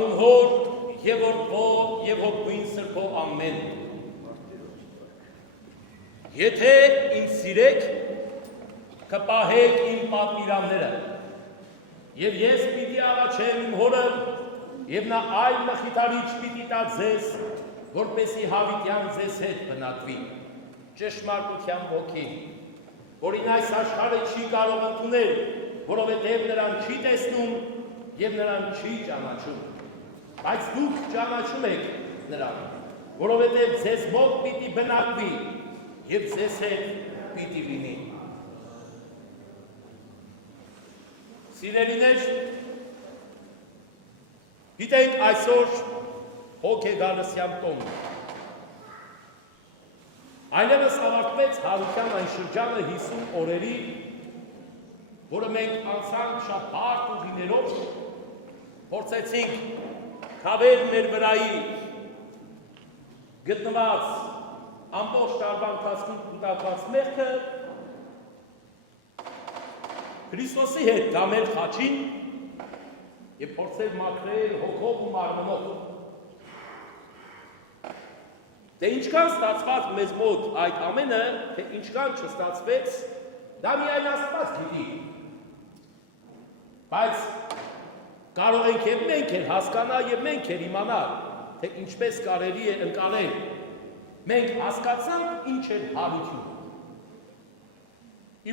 Անուն հոր եւ որդու եւ հոգին սրբո ամեն։ Եթե ինձ սիրեք, կպահեք իմ պատվիրանները, եւ ես պիտի աղաչեմ իմ հորը, եւ նա այլ մխիթարիչ պիտի տա ձեզ, որպեսզի հավիտյան ձեզ հետ բնակվի, ճշմարտության ոգի, որին այս աշխարհը չի կարող ընդունել, որովհետեւ նրան չի տեսնում եւ նրան չի ճանաչում, բայց դուք ճանաչում եք նրան, որովհետեւ ձեզ մոտ պիտի բնակվի եւ ձեզ հետ պիտի լինի։ Սիրելիներ, գիտենք այսօր հոգ է գալիս յամ տոնը։ Այլևս ավարտվեց հարության այն շրջանը 50 օրերի, որը մենք անցանք շատ բարդ ուղիներով, փորձեցինք քավել մեր վրայի գտնված ամբողջ տարվա ընթացքում կուտակված մեղքը Քրիստոսի հետ գամել խաչին եւ փորձել մաքրել հոգով ու մարմնով։ Դե ինչքան ստացված մեզ մոտ այդ ամենը, թե ինչքան չստացվեց, դա միայն Աստված գիտի։ Բայց կարող ենք եւ մենք էլ հասկանալ եւ մենք էլ իմանալ, թե ինչպես կարելի է ընկալել։ Մենք հասկացանք ինչ է հարություն։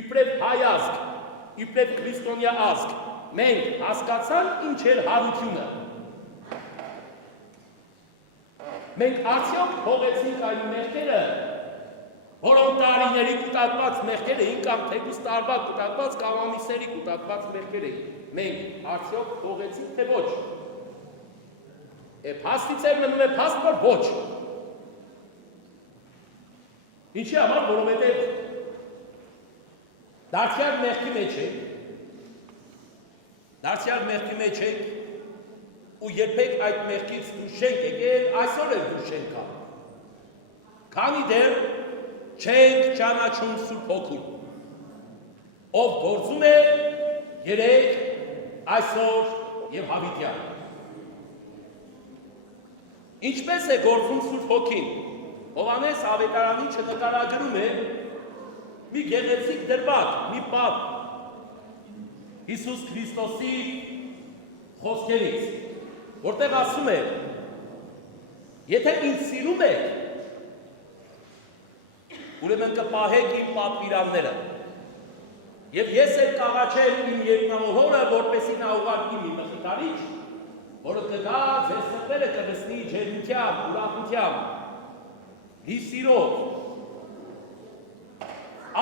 Իբրև հայ ազգ, իբրև քրիստոնյա ազգ, մենք հասկացանք ինչ է հարությունը։ Մենք արդյոք փողեցինք այն մեղքերը, որոնք տարիների կուտակված մեղքեր էին կամ թեկուզ տարվա կուտակված կամ ամիսների կուտակված մեղքեր էին։ Մենք արդյոք փողեցինք թե ոչ։ Փաստից էր մնում է փաստ, որ ոչ։ Ինչի համար, որովհետև դարձյալ մեղքի մեջ եք ու երբեք այդ մեղքից դուրս չենք եկել, այսօր էլ դուրս չենք գալ։ Քանի դեռ չենք ճանաչում Սուրբ Հոգուն, ով գործում է երեք, այսօր եւ հավիտյան։ Ինչպես է գործում Սուրբ Հոգին։ Հովհաննես Ավետարանիչը նկարագրում է մի գեղեցիկ դրվագ, մի պատ Հիսուս Քրիստոսի խոսքերից, որտեղ ասում է. եթե ինձ սիրում եք, ուրեմն կպահեք իմ պատվիրանները, եւ ես էլ կաղաչեմ իմ երկնավոր, որպեսզի նա ուղարկի մի մխիթարիչ, որը կգա ձեր սրտերը կլցնի ջերմությամբ, ուրախությամբ, հիսիրով,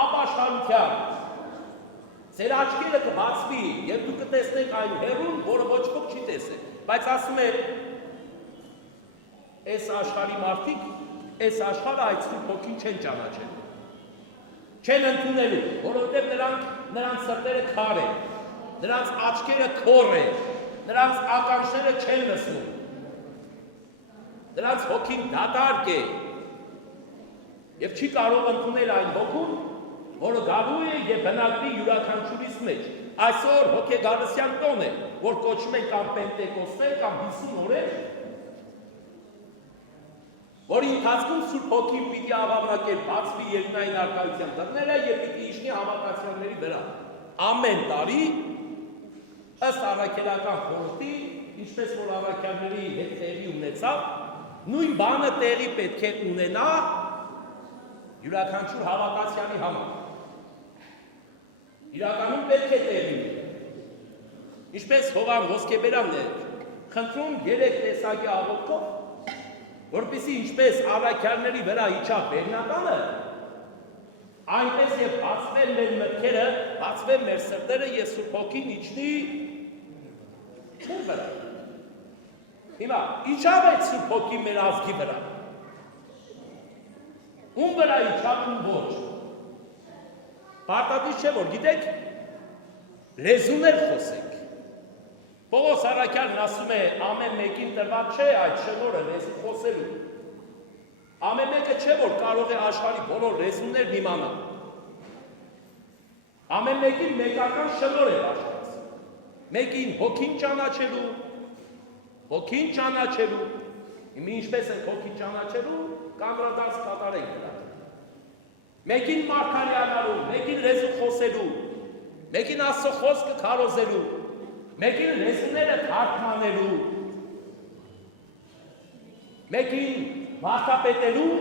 ապաշխարությամբ, ձեր աչքերը կբացվի եւ դուք կտեսնեք այն հեռուն, որը ոչ ոք չի տեսել, բայց ասում է այս աշխարհի մարդիկ, այս աշխարհը այդ Սուրբ Հոգին չեն ճանաչել, չեն ընդունելու, որովհետեւ նրանց սրտերը քար են, նրանց աչքերը քոր են, նրանց ականջները չեն լսում, նրանց հոգին դատարկ է եւ չի կարող ընդունել այն հոգուն, որը գալու է եւ բնակվի յուրաքանչյուրիս մեջ։ Այսօր հոգեգարության տոն է, որ կոչում են կամ Պենտեկոստե կամ 50 օրեր, որի ընթացքում Սուրբ Հոգին պիտի աղավնակեր բացվի երկնային արքայության դռները եւ պիտի իջնի հավատացյալների վրա։ Ամեն տարի ըստ առաքելական խորհրդի, ինչպես որ առաքյալների հետ տեղի ունեցավ, նույն բանը տեղի պետք է ունենա յուրաքանչյուր հավատացյալի համար։ Իրականում պետք է տեղի ունենա։ Ինչպես Հովհան Ոսկեբերանն է խնդրում 3 տեսակի աղոթքով, որպեսզի ինչպես առաքյալների վրա իջավ բերնականը, այնպես եւ բացվեն մեր մտքերը, բացվեն մեր սրտերը եւ Սուրբ Հոգին իջնի մեր վրա։ Հիմա իջավ այդ Սուրբ Հոգին մեր ազգի վրա։ Ում վրա իջավ ում ոչ։ Պարտադիր չէ, որ գիտեք, լեզուներ խոսենք։ Պողոս առաքյալն ասում է, ամեն մեկին տրված չէ այդ շնորհը լեզու խոսելու։ Ամեն մեկը չէ, որ կարող է աշխարհի բոլոր լեզուներն իմանալ։ Ամեն մեկին մեկական շնորհ է աշխարհից։ Մեկին հոգին ճանաչելու, Հոգին ճանաչելու։ Հիմա ինչպես ենք հոգին ճանաչելու, կամրադարձ կատարենք դրա։ Մեկին մարգարեանալու, մեկին լեզու խոսելու, մեկին Աստծո խոսքը քարոզելու, մեկին լեզուները թարգմանելու, մեկին վարդապետելու,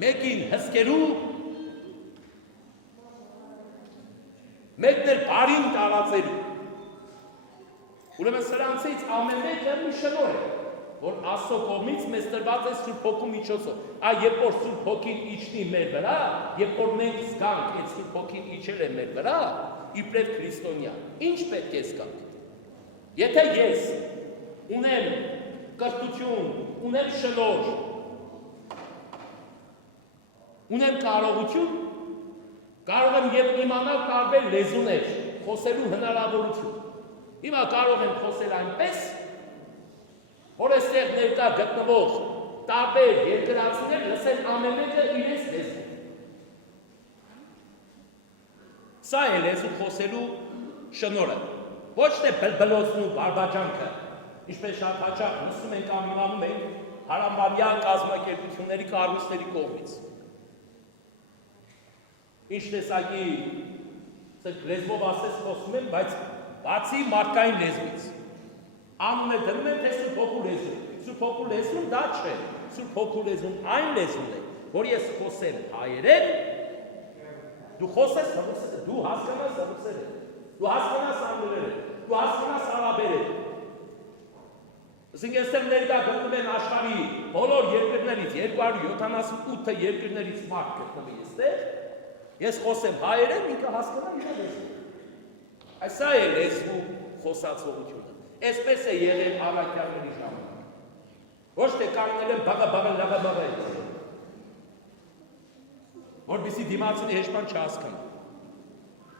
մեկին հսկելու, մեկն էլ բարին տարածելու։ Ուրեմն սրանցից ամեն մեկը մի շնորհ է, որ Աստծո կողմից մեզ տրված է Սուրբ Հոգու միջոցով։ Երբ որ Սուրբ Հոգին իջնի մեր վրա, երբ որ մենք զգանք այդ Սուրբ Հոգին իջել է մեր վրա, իբրև քրիստոնյա, ինչ պետք է զգանք։ Եթե ես ունեմ կրթություն, ունեմ շնորհ, ունեմ կարողություն, կարող եմ եւ իմանալ տարբեր լեզուներ, խոսելու հնարավորություն։ Հիմա կարող եմ խոսել այնպես, որ այստեղ ներկա գտնվող տարբեր երկրացիներ լսեն ամեն մեկը իրենց լեզուն։ Սա է լեզու խոսելու շնորհը, ոչ թե բլբլոցն ու բարբաջանքը, ինչպես շատ հաճախ լսում ենք կամ իմանում ենք հարամբարյան կազմակերպությունների կառույցների կողմից։ Ինչ տեսակի լեզվով ասես խոսում են, բայց բացի մարդկային լեզվից։ Անուն է դնում են թե Սուրբ Հոգու լեզու։ Սուրբ Հոգու լեզուն դա չէ։ Սուրբ Հոգու լեզուն այն լեզուն է, որ ես խոսեմ հայերեն, դու խոսես հռոմսերեն, դու հասկանաս հռոմսերեն, դու հասկանաս անգլերեն, դու հասկանաս արաբերեն։ Ասենք այստեղ ներկա գտնվում են աշխարհի բոլոր երկրներից 278 երկրներից մարդ գտնվի այստեղ։ Ես խոսեմ հայերեն, ինքը հասկանա իր լեզուն։ Այսա է լեզվու խոսացողությունը։ Այսպես է եղել առաքյալների ժամանակ։ Ոչ թե կանգնել են բաղա, որպեսզի դիմացինի հեշտման չհասկանա։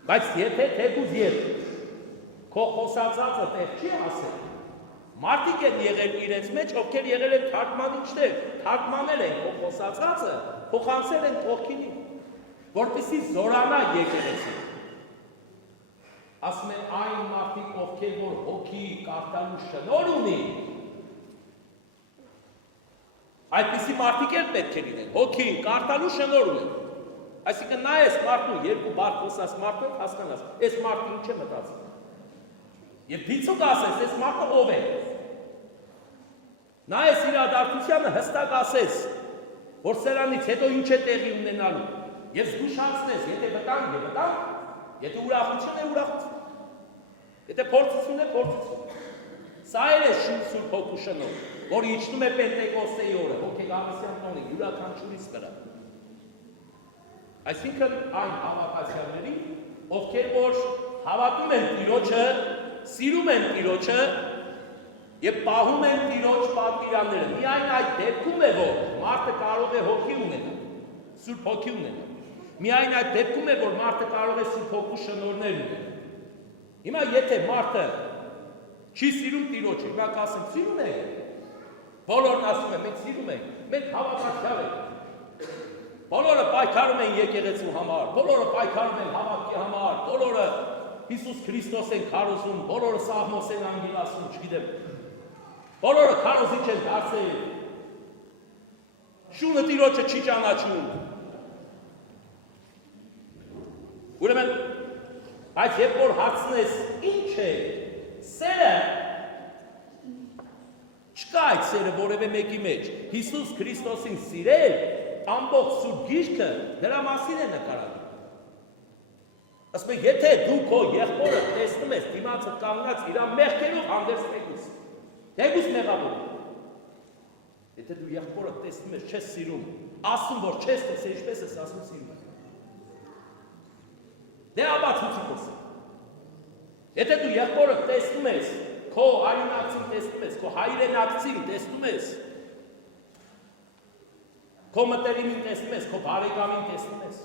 Բայց եթե թեկուզ երբ քո խոսածածը տեղ չի ասել, մարդիկ են եղել իրենց մեջ, ովքեր եղել են թարգմանիչներ, թարգմանել են քո խոսածածը, փոխանցել են կողքինին, որպեսզի զորանա եկեղեցին։ Ասում են այն մարդիկ, ովքեր որ հոգի կարդալու շնորհ ունի, այդպիսի մարդիկ էլ պետք է լինեն, հոգի կարդալու շնորհ ունեն։ Այսինքն նա այս մարդու երկու բառ խոսած մարդը հասկանաս, այս մարդը ինչ է մտածում։ Եվ դիցուկ ասես, այս մարդը ով է։ Նա այս իրադարձությանը հստակ ասես, որ սրանից հետո ինչ է տեղի ունենալու։ Եվ զգուշացնես, եթե վտանգ է վտանգ, եթե ուրախություն է ուրախություն, եթե փորձություն է փորձություն։ Սա է Սուրբ Հոգու շնորհը, որ իջնում է Պենտեկոստեի օրը, հոգեգանության տոնի յուրաքանչյուրիս վրա։ Այսինքն այն հավատացյալների, ովքեր որ հավատում են Տիրոջը, սիրում են Տիրոջը եւ պահում են Տիրոջ պատվիրանները։ Միայն այդ դեպքում է, որ մարդը կարող է հոգի ունենալ, Սուրբ Հոգի ունենալ։ Միայն այդ դեպքում է, որ մարդը կարող է Սուրբ Հոգու շնորհներ ունենալ։ Հիմա եթե մարդը չի սիրում Տիրոջը, հիմա կասենք սիրում է։ Բոլորն ասում են, մենք սիրում ենք, մենք հավատացյալ ենք։ Բոլորը պայքարում են եկեղեցու համար, բոլորը պայքարում են հավատքի համար, բոլորը Հիսուս Քրիստոս են քարոզում, բոլորը Սաղմոս են անգելասում, չգիտեմ։ Բոլորը քարոզիչ են դարձել։ Շունը Տիրոջը չի ճանաչում։ Ուրեմն, բայց երբ որ հարցնես ինչ է սերը, չկա այդ սերը որևէ մեկի մեջ։ Հիսուս Քրիստոսին սիրել, ամբողջ Սուրբ Գիրքը դրա մասին է նկարագրում։ Ասում են, եթե դու քո եղբորը տեսնում ես դիմացը կանգնած իր մեղքերով հանդերձ թեկուզ մեղավոր։ Եթե դու եղբորը տեսնում ես չես սիրում, ասում որ չես տեսել, ինչպես ես ասում սիրում ես։ Դե ապացույցի խոսեմ։ Եթե դու եղբորը տեսնում ես, քո արյունակցին տեսնում ես, քո հայրենակցին տեսնում ես, քո մտերիմին տեսնում ես, քո բարեկամին տեսնում ես,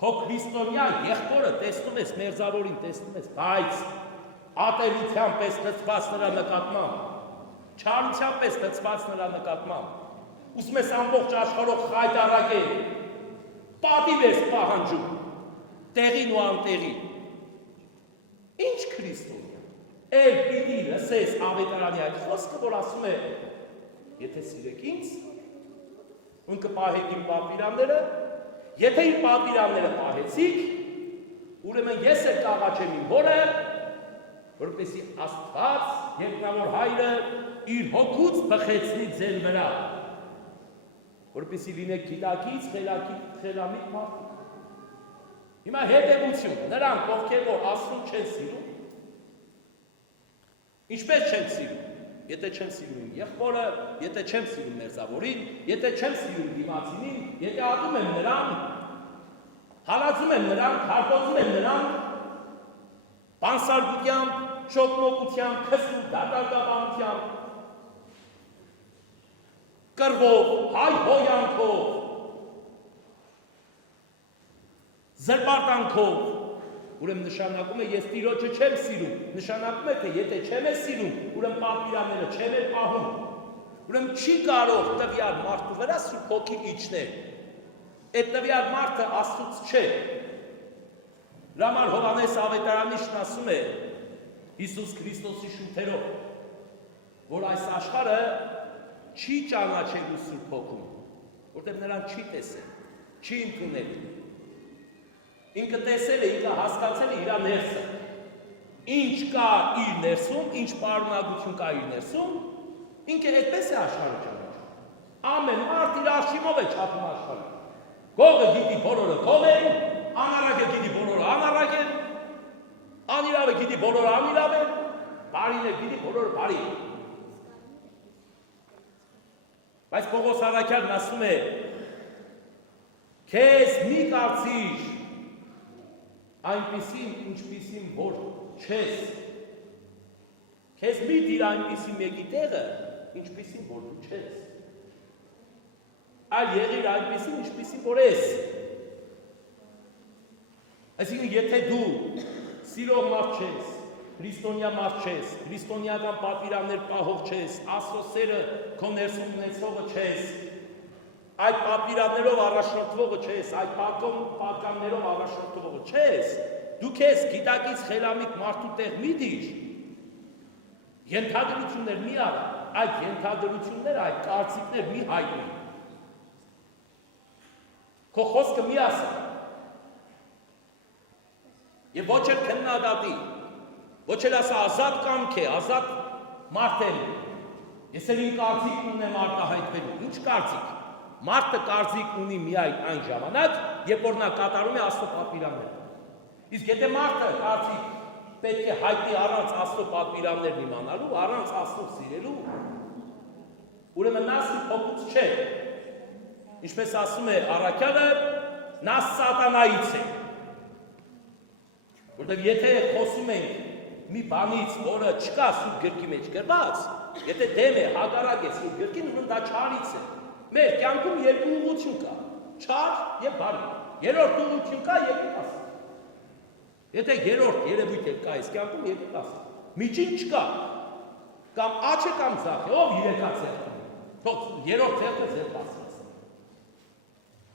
քո քրիստոնյա եղբորը տեսնում ես, մերձավորին տեսնում ես, բայց ատելության պես լծված նրա նկատմամբ, չարության պես լծված նրա նկատմամբ, ուզում ես ամբողջ աշխարհով խայտարակել, պատիվ ես պահանջում, տեղին ու անտեղին, ինչ քրիստոնյա, Էլ պիտի լսես ավետարանի այդ խոսքը, որ ասում է, եթե սիրեք ինձ, ուն կպահեք իմ պատվիրանները, եթե իմ պատվիրանները պահեցիք, ուրեմն ես էլ կաղաչեմ իմ հորը, որպեսզի Աստված, երկնավոր Հայրը, իր հոգուց բխեցնի ձեր վրա, որպեսզի լինեք գիտակից, խելամիտ մարդիկ։ Հիմա հետևություն, նրանք, ովքեր որ Աստծուն չեն սիրում, ինչպես չեն սիրում, եթե չեմ սիրում իմ եղբորը, եթե չեմ սիրում մերձավորին, եթե չեմ սիրում դիմացինին, եթե ատում եմ նրան, հալածում եմ նրան, հարկոծում եմ նրան, բանսարգությամբ, շոկմոկությամբ, քսու դատարկաբանությամբ, կռվով, հայհոյանքով, զրպարտանքով, ուրեմն նշանակում է ես Տիրոջը չեմ սիրում, նշանակում է թե եթե չեմ է սիրում, ուրեմն պատվիրանները չեմ է պահում, ուրեմն չի կարող տվյալ մարդու վրա Սուրբ Հոգի իջնել, այդ տվյալ մարդը Աստծուց չէ։ Դրա համար Հովհաննես ավետարանիչն ասում է Հիսուս Քրիստոսի շուրթերով, որ այս աշխարհը չի ճանաչելու Սուրբ Հոգուն, որտեղ նրան չի տեսել, չի ընդունել։ Ինքը տեսել է, ինքը հասկացել է իր ներսը։ Ինչ կա իր ներսում, ինչ պարունակություն կա իր ներսում, ինքը այդպես է աշխարհը ճանաչում։ Ամեն մարդ իր արժիմով է չափում աշխարհը։ Գողը գիտի բոլորը գող են, անառակը գիտի բոլորը անառակ են, անիրավը գիտի բոլորը անիրավ են, բարին է գիտի բոլորը բարի են։ Բայց Պողոս առաքյալն ասում է, քեզ մի կարծիր այնպիսին, ինչպիսին որ չես, քեզ մի դիր այնպիսի մեկի տեղը, ինչպիսին որ դու չես, այլ եղիր այնպիսին, ինչպիսին որ ես։ Այսինքն, եթե դու սիրող մարդ չես, քրիստոնյա մարդ չես, քրիստոնյական պատվիրաններ պահող չես, Աստծո սերը քո ներսում ունեցողը չես, այդ պատվիրաններով առաջնորդվողը չես, այդ պատկաններով առաջնորդվողը չես, դու քեզ գիտակից խելամիտ մարդու տեղ մի դիր, ենթադրություններ մի արա, այդ ենթադրությունները, այդ կարծիքներ մի հայտնի, քո խոսքը մի ասա, եւ ոչ էլ քննադատի, ոչ էլ ասա ազատ կամք է, ազատ մարդ եմ, ես էլ իմ կարծիք ունեմ արտահայտվելու, ինչ կարծիք, մարդը կարծիք ունի միայն այն ժամանակ, երբ որ նա կատարում է Աստծո պատվիրանները, իսկ եթե մարդը կարծիք պետք է հայտնի առանց Աստծո պատվիրաններն իմանալու, առանց Աստծո սիրելու, ուրեմն նա Սուրբ Հոգուց չէ, ինչպես ասում է առաքյալը, նա սատանայից է, որտեղ եթե խոսում ենք մի բանից, որը չկա Սուրբ գրքի մեջ գրված, եթե դեմ է, հակառակ է Սուրբ գրքին, ուրեմն դա չարից է։ Մեր կյանքում երկու ուղղություն կա, չար եւ բարի։ Երրորդ ուղղություն կա երկու ասա։ Եթե երրորդ երևույթ կա այս կյանքում երկու ասա։ Միջին չկա։ Կամ աչը կամ ձախ է, ով երեկած է։ Թող երրորդ ձեռքը ձեր ասած։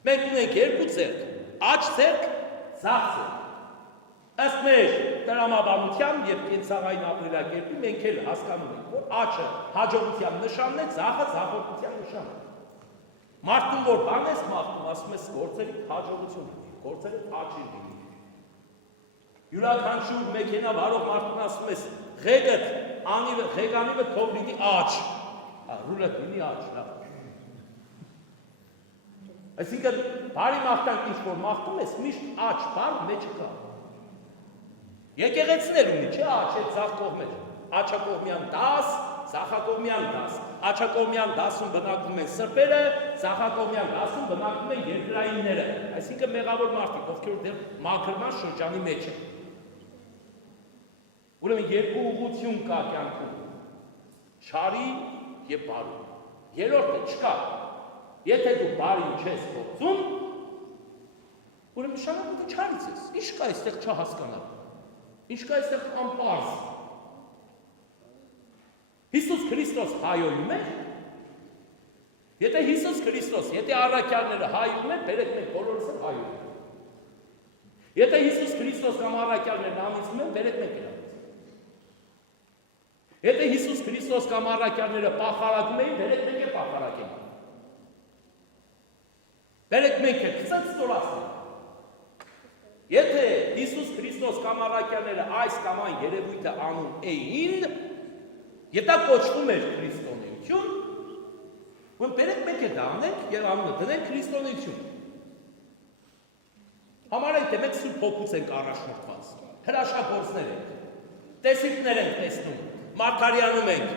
Մենք ունենք երկու ձեռք, աչ ձեռք, ձախ ձեռք։ Ըստ մեր տրամաբանության եւ կենցաղային ապրելակերպի մենք էլ հասկանում ենք, որ աչը հաջողության նշանն է, ձախը ձախողության նշանն է։ Մարդուն որ բան ես մաղթում, ասում ես գործերի հաջողություն, գործերը աչին լինի։ Յուրաքանչյուր մեքենա վարող մարդուն ասում ես ղեկանիվը թող լինի աչ, ռուլը լինի աչ, լավ։ Այսինքն բարի մաղթանք ինչ որ մաղթում ես, միշտ աչ բառ մեջը կա։ Եկեղեցիներ ունի, չէ, աչ է ձախ կողմեր, աչակողմյան 10, ձախակողմյան 10, աչակողմյան 10-ում բնակվում են սրբերը, ձախակողմյան 10-ում բնակվում են երկրայինները, այսինքն մեղավոր մարդիկ, ովքեր դեռ մաքրման շրջանի մեջ են։ Ուրեմն երկու ուղղություն կա կյանքում, չարի եւ բարի, երրորդը չկա, եթե դու բարին չես գործում, ուրեմն նշանակում է չարից ես, ինչ կա այստեղ չհասկանալու։ Ինչ կա այստեղ անպարզ։ Հիսուս Քրիստոս հայոյում է, եթե Հիսուս Քրիստոս, եթե առաքյալները հայում են, բերեք մենք բոլորս էլ հայում ենք։ Եթե Հիսուս Քրիստոս կամ առաքյալներն անիծում են, բերեք մենք էլ անիծում ենք։ Եթե Հիսուս Քրիստոս կամ առաքյալները պախարակում էին, դերեք մենք է պախարակենք։ Դերեք մենք է քծած ստորացնենք։ Եթե Հիսուս Քրիստոս կամ առաքյալները այս կամ այն երևույթը անում էին, եթե կոչվում էր քրիստոնեություն, որ բերեք մենք է դա անենք եւ անունը դնենք քրիստոնեություն։ Համարենք թե մենք Սուրբ Հոգուց ենք առաջնորդված, հրաշագործներ ենք, տեսիլքներ ենք տեսնում, մարգարյանում ենք։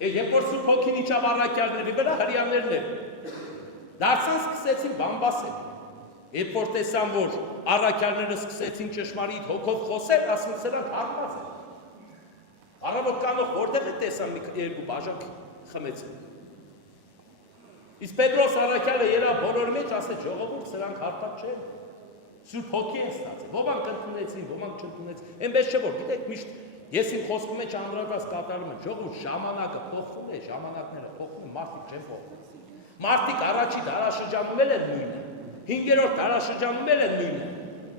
Երբ որ Սուրբ Հոգին իջավ առաքյալների վրա, հրեաներն են դարձան սկսեցին բամբասել։ Երբ որ տեսան, որ առաքյալները սկսեցին ճշմարիտ հոգով խոսել, ասում սրանք հարված են։ Առավոտ կանող որտեղ է տեսան մի երկու բաժակ խմեցին։ Իսկ Պետրոս առաքյալը ելավ բոլորի մեջ, ասեց ժողովուրդ, սրանք հարված չեն։ Սուրբ Հոգի են ստացել։ Ոմանք ընդունեցին, ոմանք չընդունեցին։ Այնպես չէ որ, գիտեք, միշտ ես իմ խոսքում մեջ անդրադարձ կատարում եմ, ժողովուրդ, ժամանակը փոխվում է, ժամանակները փոխվում են, մարդիկ չեն փոխվում։ Մարդիկ առաջի դարաշրջանում էլ են նույնը, 5-րդ դարաշրջանում էլ են նույնը,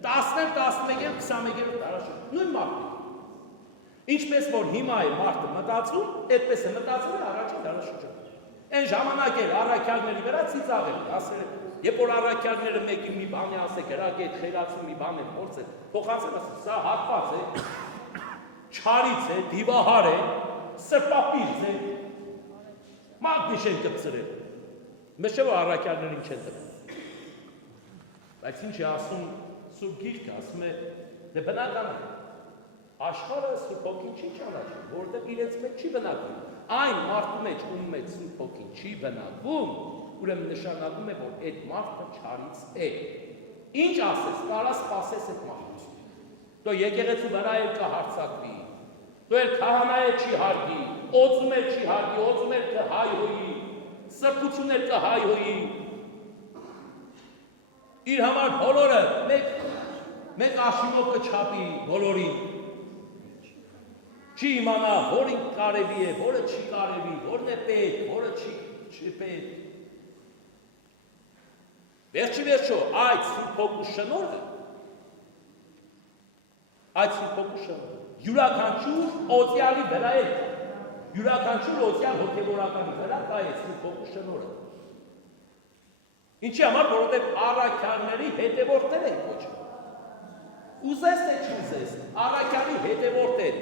10-րդ, 11-րդ, 21-րդ դարաշրջանում, նույն մարդիկ։ Ինչպես որ հիմա է մարդը մտածում, այդպես է մտածում է առաջի դարաշրջանում։ Այն ժամանակ էր առաքյալների վրա ծիծաղել, ասել, երբ որ առաքյալները մեկին մի բան է ասել, գրագետ, խելացում մի բան է փորձել, փոխանցել ասել, սա հատված է, չարից է, դիվահար է, սրտապից է, մագնիշ են կպցրել։ Մեզ չէ որ առաքյալներին չեն տվել։ Բայց ինչ է ասում Սուրբ Գիրքը, ասում է, դե բնական է, աշխարհը Սուրբ Հոգին չի ճանաչում, որովհետև իրենց մեջ չի բնակվում։ Այն մարդու մեջ, ում մեջ Սուրբ Հոգին չի բնակվում, ուրեմն նշանակում է, որ այդ մարդը չարից է։ Ինչ ասես, կարա սպասես այդ մարդուց։ Դու եկեղեցու վրա էլ կհարձակվի, դու էլ քահանա չի հարգի, օծում էլ չի հարգի, օծում էլ կհայհոյի, սրբություն էլ կհայհոյի։ Իր համար բոլորը մեկ աշիմով կչապի բոլորին։ Չի իմանա, որին կարևի է, որը չի կարևի, որն է պետք, որը չի պետք։ Վերջի վերջո, այդ Սուրբ Հոգու շնորհը, յուրաքանչյուր օծյալի վրա է, յուրաքանչյուր օծյալ հոգևորականի վրա կա է Սուրբ Հոգու շնորհը։ Ինչի համար, որովհետև առաքյալների հետևորդներ են կոչվում։ Ուզես թե չուզես, առաքյալի հետևորդ են։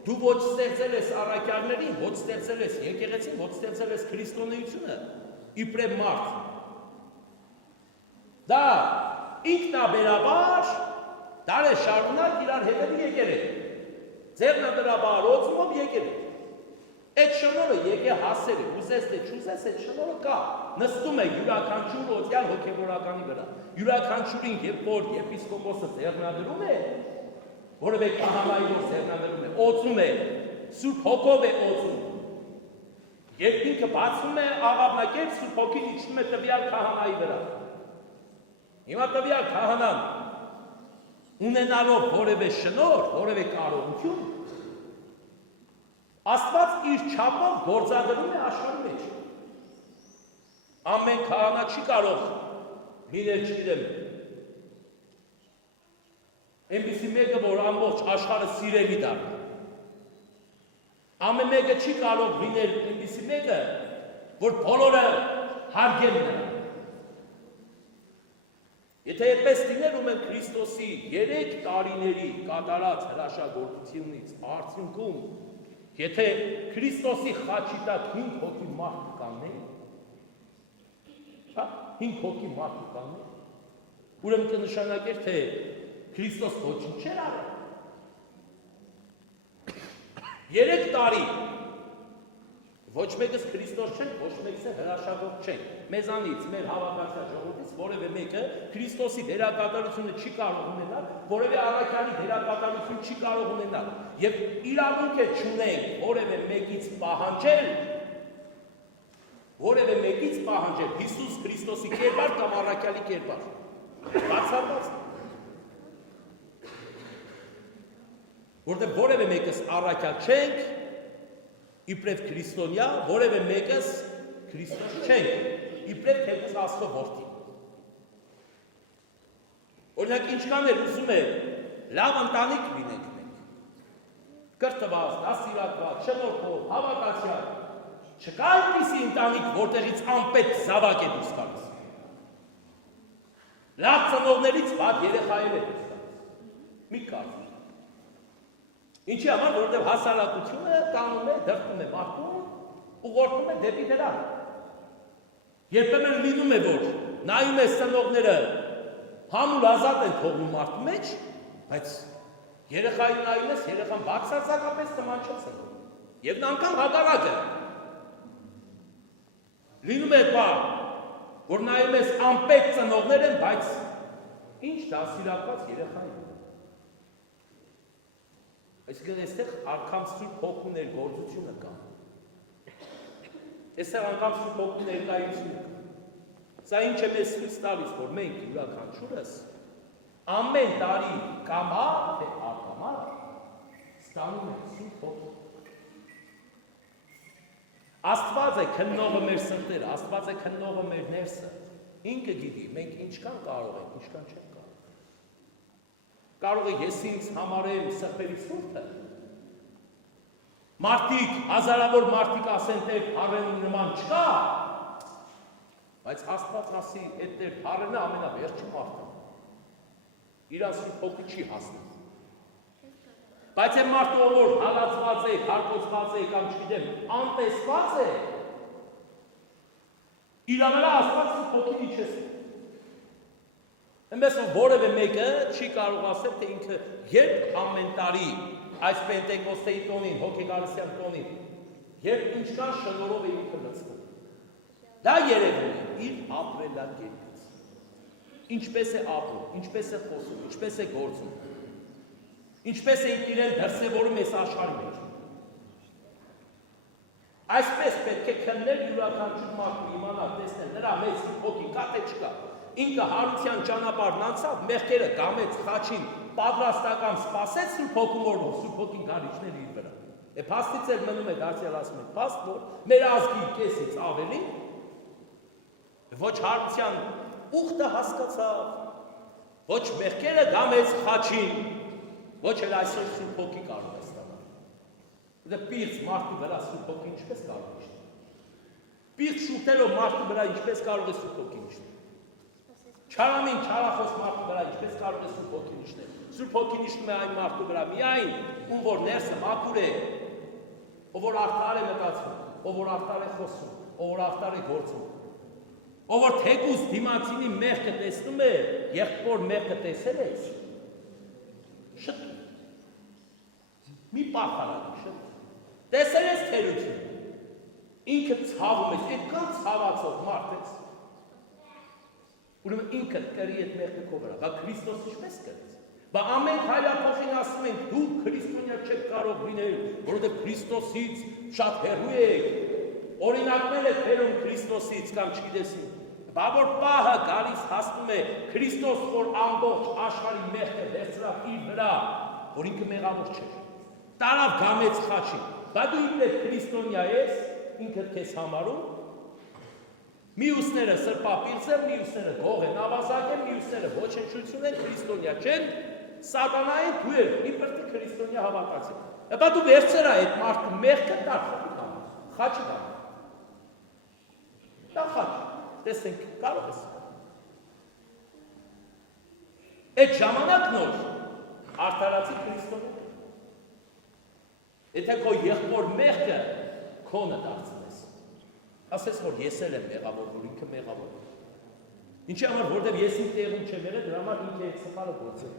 Դու ոչ ստեղծել ես առաքյալներին, ոչ ստեղծել ես եկեղեցին, ոչ ստեղծել ես քրիստոնեությունը, իբրև մարդ։ Դա ինքնաբերաբար դարեր շարունակ իրար հետևի եկել է։ Ձեռնադրաբար օծումով եկել է։ Այդ շնորհը եկե հասել է, ուզես թե չուզես, այդ շնորհը կա։ Նստում է յուրաքանչյուր օծյալ հոգևորականի վրա։ Յուրաքանչյուրին, երբ որ եպիսկոպոսը ձեռնադրում է, որևէ քահանայի որ ձեռնադրում է, օծում է, Սուրբ Հոգով է օծում։ Երբ ինքը բացում է աղավնակեր, Սուրբ Հոգին իջնում է տվյալ քահանայի վրա։ Հիմա տվյալ քահանան ունենալով որևէ շնորհ, որևէ կարողություն, Աստված իր չափով գործադրում է աշխարհի մեջ։ Ամեն քահանա չի կարող լինել, չգիտեմ, այնպիսի մեկը, որ ամբողջ աշխարհը սիրելի դառնա։ Ամեն մեկը չի կարող լինել այնպիսի մեկը, որ բոլորը հարգեն նրան։ Եթե այդպես լիներ, ուրեմն Քրիստոսի 3 տարիների կատարած հրաշագործությունից արդյունքում, եթե Քրիստոսի խաչի տակ 5 հոգի մարդ կանեն, 5 հոգի մարդ կանեն, ուրեմն կնշանակեր, թե Քրիստոս ոչինչ չէր արել։ 3 տարի ոչ մեկս Քրիստոս չեն, ոչ մեկս հրաշագործ չեն։ Մեզանից, մեր հավաքածա ժողովրդից որևէ մեկը Քրիստոսի դերակատարությունը չի կարող ունենալ, որևէ առաքյալի դերակատարություն չի կարող ունենալ։ Եվ իրավունք է չունենք որևէ մեկից պահանջել Հիսուս Քրիստոսի կերպար կամ առաքյալի կերպար։ Բացառված։ Որտեղ որևէ մեկս առաքյալ չենք, իբրև քրիստոնյա, որևէ մեկս Քրիստոս չենք, իբրև թեկուզ Աստծո որդի։ Օրինակ, ինչքան էլ ուզում է լավ ընտանիք լինենք մենք, կրթված, դաստիարակված, շնորհով, հավատացյալ, չկա այդպիսի ընտանիք, որտեղից անպետք զավակ է դուրս գալիս։ Լավ ծնողներից վատ երեխայել է դուրս գալիս։ Մի կարծիր։ Ինչի համար, որովհետև հասարակությունը կանում է, դրդում է մարդուն, ուղղորդում է դեպի դրան։ Երբեմն լինում է, որ նայում է ծնողները համուլ ազատ են թողնում մարդու մեջ, բայց երեխային նայում ես, երեխան բացարձակապես նման չէ ծնվում։ Եվ անգամ հակառակը։ Լինում է բան, որ նայում ես անպետք ծնողներ են, բայց ինչ դաստիարակված երեխային։ Այսինքն այստեղ անգամ Սուրբ Հոգու ներգործությունը կա։ Այստեղ անգամ Սուրբ Հոգու ներկայությունը կա։ Սա ինչ է մեզ ցույց տալիս, որ մենք յուրաքանչյուրս ամեն տարի կամա թե ակամա ստանում ենք Սուրբ Հոգու։ Աստված է քննողը մեր սրտերը, Աստված է քննողը մեր ներսը։ Ինքը գիտի, մենք ինչքան կարող ենք, ինչքան չենք կարող։ Կարող է ես ինձ համարեմ սրբերի սուրբը։ Մարդիկ, հազարավոր մարդիկ ասեն Տեր Փարենի նման չկա, բայց Աստված ասի այդ Տեր Փարենը ամենավերջին մարդն է։ Իր Սուրբ Հոգու չի հասնում։ Բայց այն մարդը, որ հալածված է, հարկոծված է կամ չգիտեմ, անտեսված է, իր վրա Աստված Սուրբ Հոգին իջեցնում։ Այնպես որ որևէ մեկը չի կարող ասել, թե ինքը երբ ամեն տարի այս Պենտեկոստեի տոնին, հոգեգարության տոնին, երբ ինչքան շնորհով է ինքը լցվում։ Դա երևում է իր ապրելակերպից։ Ինչպես է ապրում, ինչպես է խոսում, ինչպես է գործում, ինչպես է իրեն դրսևորում այս աշխարհի մեջ։ Այսպես պետք է քննել յուրաքանչյուր մարդու իմանալ, տեսնել նրա մեջ հոգի կա թե չկա։ Ինքը հարության ճանապարհն անցավ, մեղքերը կամեց, խաչին, պատրաստական սպասեց Սուրբ Հոգու օրով, Սուրբ Հոգին գալիչներ իր վրա։ Փաստից էլ մնում է դարձյալ ասում են, փաստ որ մեր ազգի կեսից ավելի ոչ հարության ուխտը հասկացավ, ոչ մեղքերը գամեց խաչին, ոչ էլ այսօր Սուրբ Հոգի կարող է ստանալ։ Դա պիղծ մարդու վրա Սուրբ Հոգին ինչպես կարող է իջնել։ Պիղծ շուտելով մարդու վրա ինչպես կարող է Սուրբ Հոգին իջնել։ Չարամին չարախոս մարդու վրա ինչպես կարող է Սուրբ Հոգին իջնել։ Սուրբ Հոգին իջնում է այն մարդու վրա միայն, ում որ ներսը մաքուր է, ով որ արդար է մտածում, ով որ արդար է խոսում, ով որ արդար է գործում, ով որ թեկուզ դիմացինի մեղքը տեսնում է, եղբոր մեղքը տեսել ես, շտում։ Մի պարտարակի շտում։ Տեսել ես թերություն։ Ինքը ցավում ես, այդքան ցավացող մարդ ես։ Ուրեմն ինքը կրի այդ մեղքը քո վրա, բա Քրիստոս ինչպես կրեց։ Բա ամեն հայրափոխին ասում են դու քրիստոնյա չեք կարող լինել, որովհետև Քրիստոսից շատ հեռու եք։ Օրինակներ եք բերում Քրիստոսից կամ չգիտես ինչ։ Բա որ պահը գալիս հասնում է Քրիստոս, որ ամբողջ աշխարհի մեղքը վերցրավ իր վրա, որ ինքը մեղավոր չէ։ Տարավ գամեց խաչի։ Բա դու ինքդ քրիստոնյա ես, ինքդ քեզ համարում։ Մյուսները սրբապիղծ են, մյուսները գող են, ավազակ են, մյուսները ոչնչություն են, քրիստոնյա չեն, սատանա են, դու ես, իբր թե քրիստոնյա հավատացի։ Բա դու վերցրա այդ մարդու մեղքը տարխի կամ, խաչի կամ։ Դա խաչ, տեսենք, կարող ես։ Այդ ժամանակն որ արդարացի քրիստոնյա։ Եթե քո եղբոր մեղքը քոնը դարձնես, ասես որ ես էլ եմ մեղավոր, որ ինքը մեղավոր է։ Ինչի համար, որտեղ ես իմ տեղում չեմ եղել, դրա համար ինքը այդ սխալը գործել։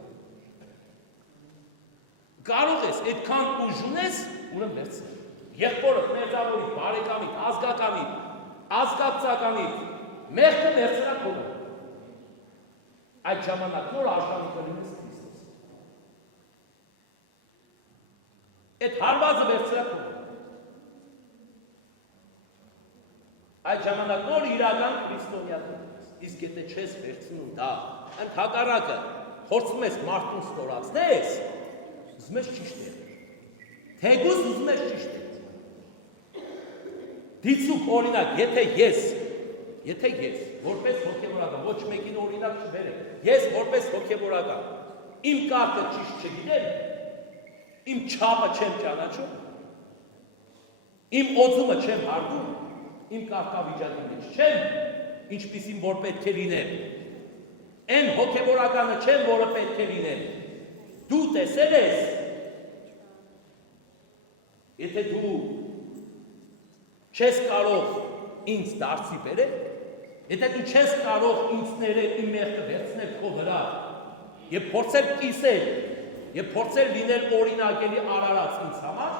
Կարող ես այդքան ուժ ունես, ուրեմն վերցրել։ Եղբորդ, մեղավորի, բարեկամի, ազգականի, ազգակցականի մեղքը վերցրա քո վրա։ Այդ ժամանակ նոր արժանի կլինես Քրիստոս։ Այդ հարվածը վերցրա քո վրա։ Այդ ժամանակ նոր իրական քրիստոնյա կլինես։ Իսկ եթե չես վերցնում դա, ընդհակառակը փորձում ես մարդուն ստորացնես, ուզում ես ճիշտ եղել։ Թեկուզ ուզում ես ճիշտ եղել։ Դիցուք օրինակ, եթե ես որպես հոգևորական, ոչ մեկին օրինակ չբերեմ, ես որպես հոգևորական, իմ կարգը ճիշտ չգիտեմ, Իմ չափը չեմ ճանաչում, իմ օձումը չեմ հարգում, իմ կարգավիճակի մեջ չեմ, ինչպիսին որ պետք է լինել, այն հոգևորականը չեմ, որը պետք է լինել, դու տեսել ես, եթե դու չես կարող ինձ դարձի բերել, եթե դու չես կարող ինձ ներել իմ մեղքը վերցնել քո վրա եւ փորձել կիսել եւ փորձել լինել օրինակելի արարած ինձ համար,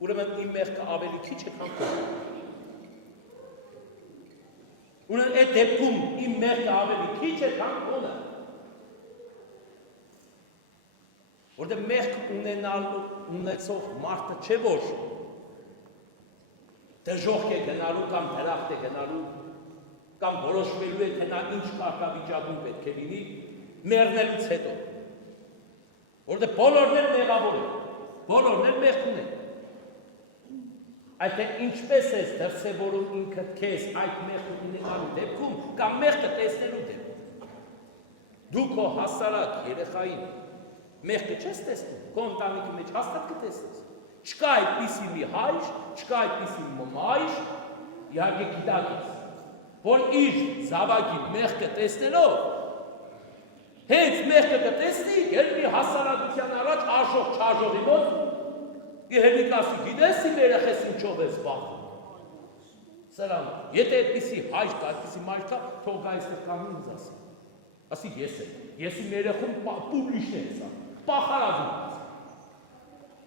ուրեմն իմ մեղքը ավելի քիչ է քան քո։ Ուրեմն այդ դեպքում իմ մեղքը ավելի քիչ է քան քոնը։ Որտեղ մեղք ունեցող մարդը չէ որ դժոխք է գնալու կամ դրախտ է գնալու կամ որոշվելու է թե նա ինչ կարգավիճակում պետք է լինի մեռնելուց հետո։ Որտեղ բոլորն են մեղավոր են, բոլորն են մեղք ունեն։ Այդ թե ինչպես ես դրսևորում ինքդ քեզ այդ մեղքը ունենալու դեպքում կամ մեղքը տեսնելու դեպքում։ Դու քո հասարակ երեխային մեղքը չես տեսնում, քո ընտանիքի մեջ հաստատ կտեսնես։ Չկա այդպիսի մի հայր, չկա այդպիսի մայր, իհարկե գիտակից, որ իր զավակի մեղքը տեսնելով, հենց մեղքը կտեսնի, երբ հասարակության առաջ արժող չարժողի մոտ, իհերնիկ ասի, գիտես իմ երեխես ինչով է զբաղվում։ Սրան, եթե այդպիսի հայր կա, այդպիսի մայր կա, թող գա այստեղ կանգնի ինձ ասի։ Ասի ես իմ երեխուն պուբլիշն եմ սա, պախարազում։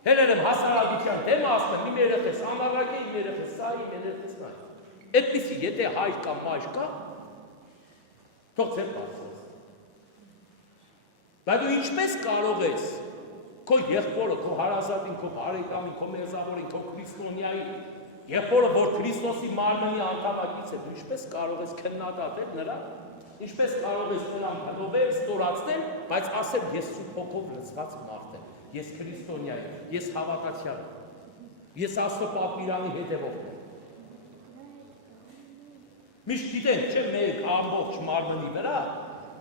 Հերեր եմ հասարակության թեմա ասում, իմ երեխես անառակ է, իմ երեխես սա, իմ երեխես նա։ Այդպիսի եթե հայր կա, մայր կա, թող ձեր բարձրես։ Բայց դու ինչպես կարող ես քո եղբորը, քո հարազատին, քո բարեկամին, քո մերձավորին, քո քրիստոնյային եղբորը, որ Քրիստոսի մարմնի անդամակից է, դու ինչպես կարող ես քննադատել նրան, ինչպես կարող ես նրան հնովել, ստորացնել, բայց ասել ես Սուրբ Հոգով լցված մարդ եմ, ես քրիստոնյա եմ, ես հավատացյալ եմ, ես Աստծո պատվիրանի հետևողն եմ։ Միշտ գիտենք, չէ՞ մեկ ամբողջ մարմնի վրա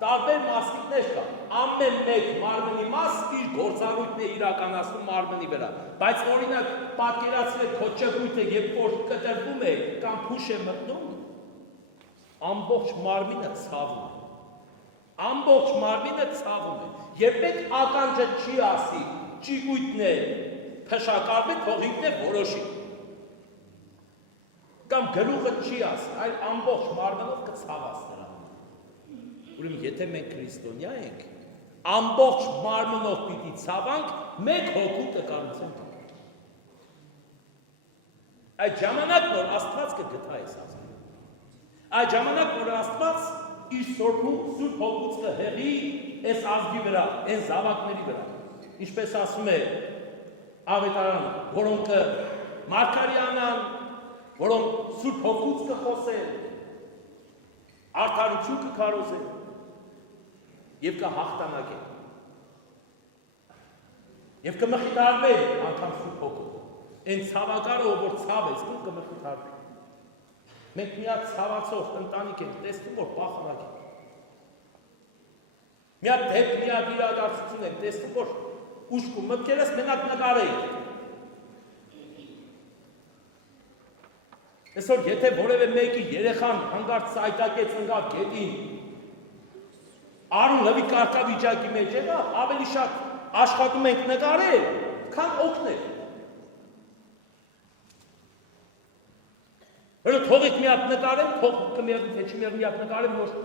տարբեր մասնիկներ կա, ամեն մեկ մարմնի մաս իր գործառույթն է իրականացնում մարմնի վրա, բայց օրինակ պատկերացրեք քո ճկույթը, երբ որ կտրվում է կամ փուշ է մտնում, ամբողջ մարմինը ցավում է, ամբողջ մարմինը ցավում է, երբեք ականջը չի ասի, ճկույթն է փշակարվել, թող ինքն է որոշի, կամ գլուխը չի ասի, այլ ամբողջ մարմնով կցավաս նրան։ Ուրեմն եթե մենք քրիստոնյա ենք, ամբողջ մարմնով պիտի ցավանք, մեկ հոգու տկարություն տանք։ Այդ ժամանակ որ Աստված կգթա այս ազգին, այդ ժամանակ որ Աստված իր Սուրբ Հոգուց կհեղի այս ազգի վրա, այն զավակների վրա, ինչպես ասում է Ավետարանը, որոնք մարգարեանան, որոնք Սուրբ Հոգուց կխոսեն, արդարություն կքարոզեն եւ կհաղթանակեն։ Եվ կմխիթարվեն անգամ Սուրբ Հոգով։ Այն ցավակարը, որ ցավ է զգում, կմխիթարվի։ Մենք մի հատ ցավացող ընտանիք ենք տեսնում, որ պախանակ է։ Մի հատ դեպք, մի հատ իրադարձություն ենք տեսնում, որ ուշքում մտքերս մենակ նկարեին։ Այսօր եթե որևէ մեկի երեխան հանգարց սայտակեց ընկավ գետին, արուն լվի կարգավիճակի մեջ եղավ, ավելի շատ աշխատում ենք նկարել, քան օգնել։ Հələ թողեք մի հատ նկարեմ, թող կմեռնի, թե չի մեռնի, մի հատ նկարեմ, որ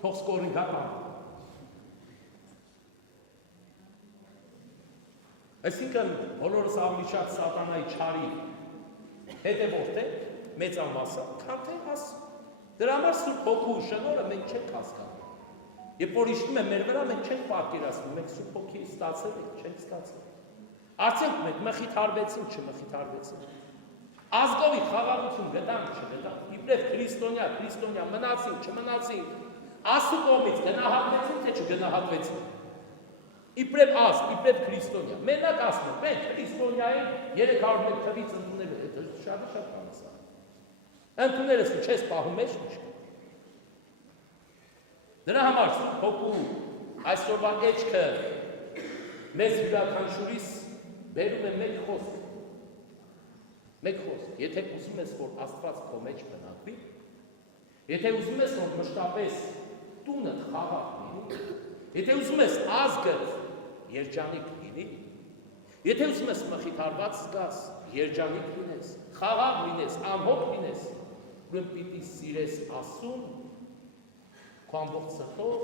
թող սկորնի գական։ Այսինքն բոլորս ավելի շատ սատանայի չարի հետևորդ ենք, մեծամասը, քան թե հասու։ Դրա համար Սուրբ Հոգու շնորհը մենք չենք հասկանում։ Երբ որ իջնում է մեր վրա, մենք չենք պատկերացնում, մենք Սուրբ Հոգի ստացել ենք, չենք ստացել։ Արդյոք մենք մխիթարվեցինք, չմխիթարվեցինք։ Ազգովի խաղաղություն գտանք, չգտանք։ Իբրև քրիստոնյա մնացինք, չմնացինք։ Աստծո կողմից գնահատվեցինք, թե չգնահատվեցինք։ Իբրև ազգ, իբրև քրիստոնյա։ Մենակ ասում, մենք քրիստոնյա ենք 301 թվից ընդունել է, դա շատ բան է սա։ Ընդուներս ու չես պահում մեջ ինչ։ Դրա համար Սուրբ Հոգու այսօրվա էջքը մեզ յուրաքանչյուրիս բերում է մեկ խոսք, եթե ուզում ես, որ Աստված քո մեջ բնակվի, եթե ուզում ես, որ մշտապես տունդ խաղաղ լինի, եթե ուզում ես ազգդ երջանիկ լինի, եթե ուզում ես մխիթարված զգաս, երջանիկ լինես, խաղաղ լինես, անհոգ լինես, ուրեմն պիտի սիրես Աստծուն քո ամբողջ սրտով,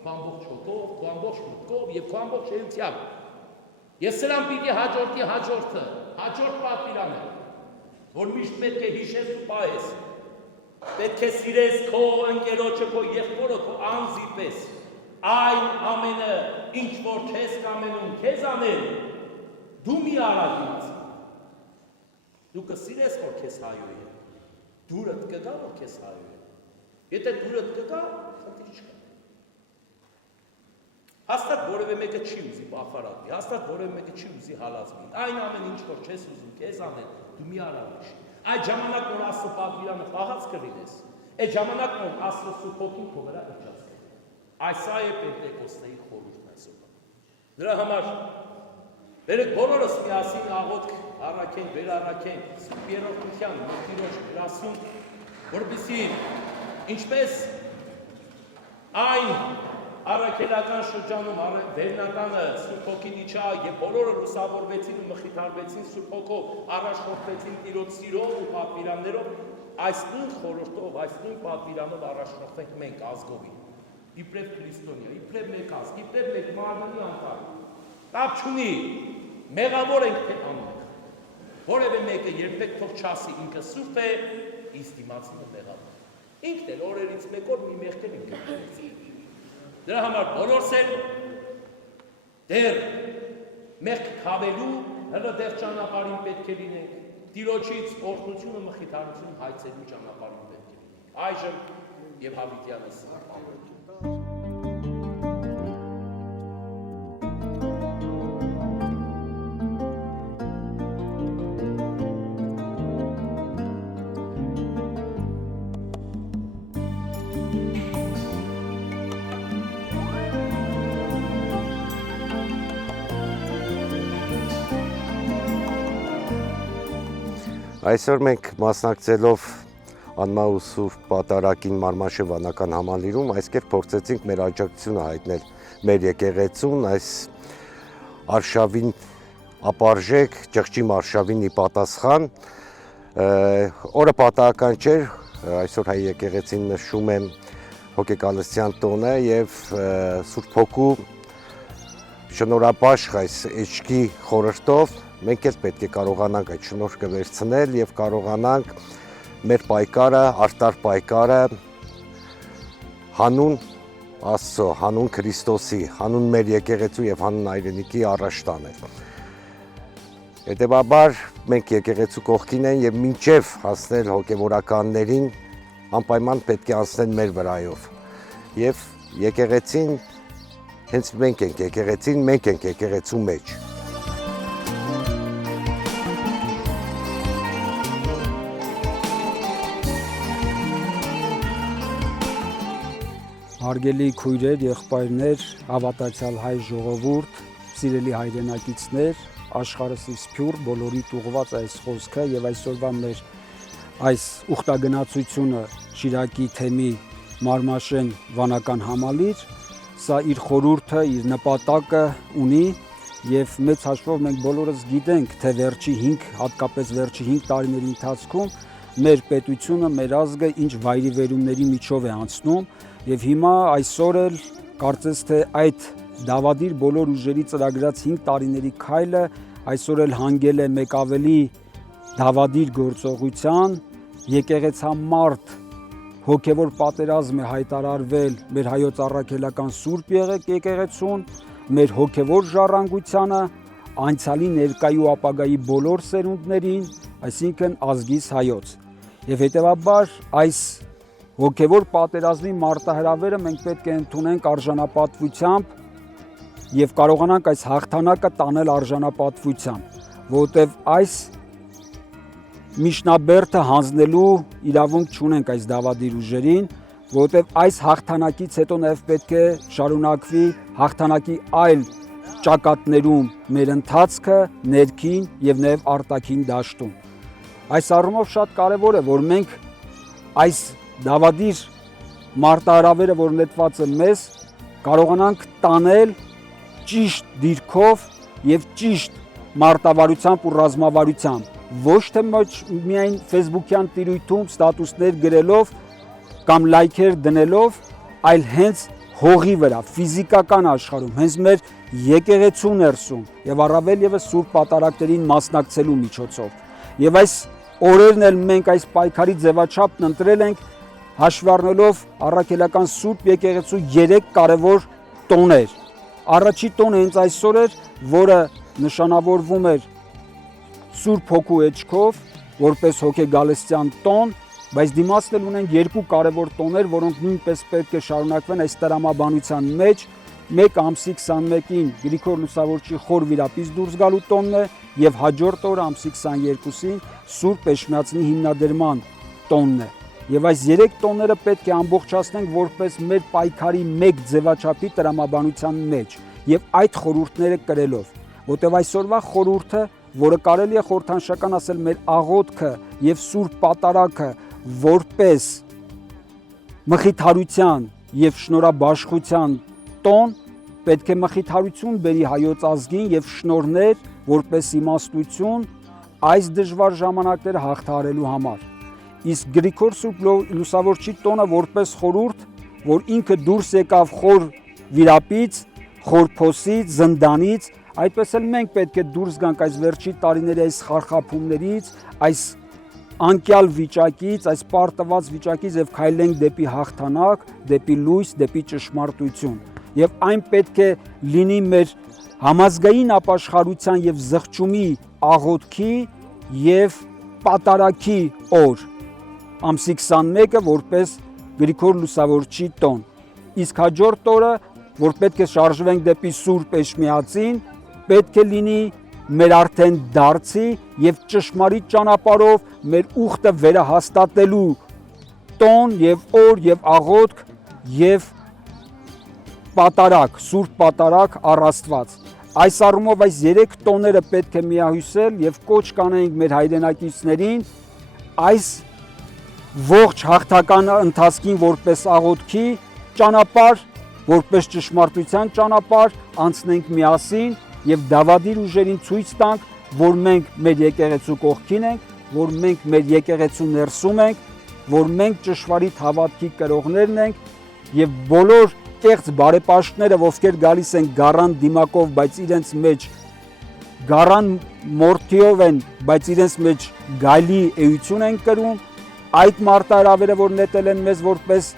քո ամբողջ հոգով, քո ամբողջ մտքով եւ քո ամբողջ էությամբ։ Ես սրան պիտի հաջորդի հաջորդ պատվիրանը, որ միշտ պետք է հիշես ու պահես, պետք է սիրես քո ընկերոջը, քո եղբորը, քո անձի պես, այն ամենը, ինչ որ չես կամենում քեզ անել, դու մի արած ինձ, դու կսիրես, որ քեզ հայոյ է, դուրդ կգա, որ քեզ հայոյ է, եթե դուրդ կգա, խնդիր չկա։ Հաստատ որևէ մեկը չի ուզի պախարատվի, հաստատ որևէ մեկը չի ուզի հալածվի, այն ամեն ինչ որ չես ուզում քեզ անել, դու մի արավիշ, այդ ժամանակ որ Աստծո պատվիրանը պահած կլինես, այդ ժամանակ որ Աստծո Սուրբ Հոգին քո վրա իջած կլինի, այսա է Պենտեկոստեի խորհուրդն այսօր։ Դրա համար վերեք բոլորս միասին աղոթք առաքենք, վերառաքենք Սուրբ Երրորդության Տիրոջ գրասում, որպեսզի ինչպես այն առաքելական շրջանում վերնականը Սուրբ Հոգին իջա եւ բոլորը լուսավորվեցին ու մխիթարվեցին Սուրբ Հոգով, առաջնորդվեցին Տիրոջ սիրով ու պատվիրաններով, այս նույն խորհրդով, այս նույն պատվիրանով առաջնորդվենք մենք ազգովի, իբրև քրիստոնյա, իբրև մեկ ազգ, իբրև մեկ մարմնի անդամ։ Կապ չունի, մեղավոր ենք թե անմեղ, որևէ մեկը երբեք թող չասի ինքը սուրբ է, իսկ դիմացինը մեղավոր։ Ինքն էլ օրերից մեկ օր մի մեղքել ենք կրկնեցի։ Դրա համար բոլորս էլ դեռ մեղք քավելու հլը դեռ ճանապարհին պետք է լինենք, Տիրոջից օրհնությունը, մխիթարությունը հայցելու ճանապարհին պետք է լինենք։ Այժմ եւ հավիտյանս Այսօր մենք մասնակցելով Անմահ ու Սուրբ Պատարագին Մարմաշև անական համալիրում այս կերպ փորձեցինք մեր աջակցությունը հայտնել մեր եկեղեցուն այս արշավին ապարժեք ճղճի արշավինի պատասխան օրը պատահական չէր այսօր հայ եկեղեցին նշում է հոգեկալության տոնը եւ Սուրբ Հոգու շնորհապաշտ այս էջքի խորհրդով մենք էլ պետք է կարողանանք այդ շնորհքը վերցնել եւ կարողանանք մեր պայքարը, արտար պայքարը հանուն Աստծո, հանուն Քրիստոսի, հանուն մեր եկեղեցու եւ հանուն հայրենիքի առաջ տանել։ Հետևաբար մենք եկեղեցու կողքին են եւ մինչեւ հասնել հոգեվորականներին անպայման պետք է անցնել մեր վրայով։ Եվ եկեղեցին հենց մենք ենք եկեղեցին, մենք ենք եկեղեցու մեջ։ Հարգելի քույրեր, եղբայրներ, հավատացյալ հայ ժողովուրդ, սիրելի հայրենակիցներ, աշխարհս իսփյուռ բոլորիդ ուղված այս խոսքը եւ այսօրվա մեր այս ուխտագնացությունը Շիրակի թեմի Մարմաշեն վանական համալիր, սա իր խորհուրդը, իր նպատակը ունի եւ մեծ հաշվով մենք բոլորս գիտենք, թե հատկապես վերջի 5 տարիների ընթացքում մեր պետությունը, մեր ազգը ինչ վայրիվերումների միջով է անցնում եւ հիմա այսօր էլ կարծես թե այդ դավադիր բոլոր ուժերի ծրագրած 5 տարիների քայլը այսօր էլ հանգել է մեկ ավելի դավադիր գործողության, եկեղեցամարտ հոգևոր պատերազմ է հայտարարվել մեր հայոց առաքելական Սուրբ եկեղեցուն, մեր հոգևոր ժառանգությանը, անցյալի, ներկայի ու ապագայի բոլոր սերունդներին, այսինքն ազգիս հայոց։ Եվ հետևաբար այս հոգևոր պատերազմի մարտահրավերը մենք պետք է ընդունենք արժանապատվությամբ եւ կարողանանք այս հաղթանակը տանել արժանապատվությամբ, որովհետեւ այս միջնաբերդը հանձնելու իրավունք չունենք այս դավադիր ուժերին, որովհետեւ այս հաղթանակից հետո նաեւ պետք է շարունակվի հաղթանակի այլ ճակատներում մեր ընթացքը ներքին եւ նաեւ արտաքին դաշտում։ Այս առումով շատ կարեւոր է, որ մենք այս դավադիր մարտահրավերը, որ նետված է մեզ, կարողանանք տանել ճիշտ դիրքով եւ ճիշտ մարտավարությամբ ու ռազմավարությամբ, ոչ թե միայն Facebook-յան տիրույթում ստատուսներ գրելով կամ լայքեր դնելով, այլ հենց հողի վրա, ֆիզիկական աշխարհում, հենց մեր եկեղեցու ներսում եւ առավել եւս սուրբ պատարագներին մասնակցելու միջոցով։ Եվ այս օրերն էլ մենք այս պայքարի ձևաչափն ընտրել ենք հաշվի առնելով առաքելական սուրբ եկեղեցու 3 կարևոր տոներ։ Առաջի տոնը հենց այսօր էր, որը նշանավորվում էր Սուրբ Հոգու էջքով, որպես հոգեգալստյան տոն, բայց դիմացն էլ ունեն 2 կարևոր տոներ, որոնք նույնպես պետք է շարունակվեն այս տրամաբանության մեջ։ Մեկ ամսի 21-ին Գրիգոր Լուսավորչի խոր վիրապից դուրս գալու տոնն է եւ հաջորդ օրը ամսի 22-ին Սուրբ Էշմիածնի հիմնադրման տոնն է։ Եվ այս 3 տոները պետք է ամբողջացնենք որպես մեր պայքարի մեկ ձևաչափի տրամաբանության մեջ եւ այդ խորհուրդները կրելով, որտեղ այսօրվա խորհուրդը, որը կարելի է խորհրդանշական ասել մեր աղոթքը եւ սուրբ պատարագը որպես մխիթարության եւ շնորհաբաշխության տոն, պետք է մխիթարություն բերի հայոց ազգին եւ շնորհներ որպես իմաստություն այս դժվար ժամանակները հաղթահարելու համար։ Իսկ Գրիգոր Սուրբ Լուսավորչի տոնը որպես խորհուրդ, որ ինքը դուրս եկավ խոր վիրապից, խոր փոսից, զնդանից, այդպես էլ մենք պետք է դուրս գանք այս վերջի տարիների այս խարխափումներից, այս անկյալ վիճակից, այս պարտված վիճակից եւ քայլենք դեպի հաղթանակ, դեպի լույս, դեպի ճշմարտություն։ Եվ այն պետք է լինի մեր համազգային ապաշխարության եւ զղջումի աղոթքի եւ պատարագի օր։ Ամսի 21-ը որպես Գրիգոր Լուսավորչի տոն։ Իսկ հաջորդ օրը, որ պետք է շարժվենք դեպի Սուրբ Էշմիածին, պետք է լինի մեր արդեն դարձի եւ ճշմարիտ ճանապարհով մեր ուխտը վերահաստատելու տոն եւ օր եւ աղոթք եւ պատարագ, Սուրբ պատարագ առ Աստված։ Այս առումով այս 3 տոները պետք է միահյուսել եւ կոչ կանենք մեր հայրենակիցներին այս ողջ հաղթական ընթացքին որպես աղոթքի ճանապարհ, որպես ճշմարտության ճանապարհ անցնենք միասին եւ դավադիր ուժերին ցույց տանք, որ մենք մեր եկեղեցու կողքին ենք, որ մենք մեր եկեղեցու ներսում ենք, որ մենք ճշմարիտ հավատքի կրողներն ենք եւ բոլոր կեղծ բարեպաշտները, ովքեր գալիս են գառան դիմակով, բայց իրենց մեջ գառան մորթիով են, բայց իրենց մեջ գայլի էություն են կրում, այդ մարտահրավերը, որ նետել են մեզ որպես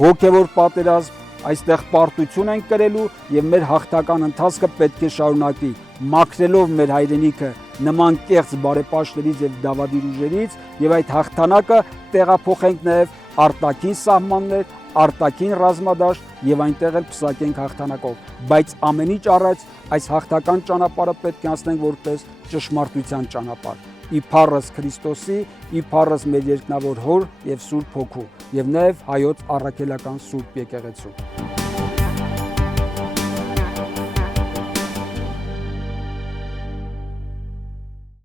հոգևոր պատերազմ, այստեղ պարտություն են կրելու եւ մեր հաղթական ընթացքը պետք է շարունակվի, մաքրելով մեր հայրենիքը նման կեղծ բարեպաշտներից եւ դավադիր ուժերից եւ այդ հաղթանակը տեղափոխենք նաեւ արտաքին սահմաններ, արտաքին ռազմադաշտ եւ այնտեղ էլ փսակենք հաղթանակով, բայց ամենից առաջ այս հաղթական ճանապարհը պետք է անցնենք որպես ճշմարտության ճանապարհ։ Իփառս Քրիստոսի, իփառս մեր երկնավոր հոր եւ Սուրբ Հոգու եւ նաեւ հայոց առաքելական Սուրբ եկեղեցու։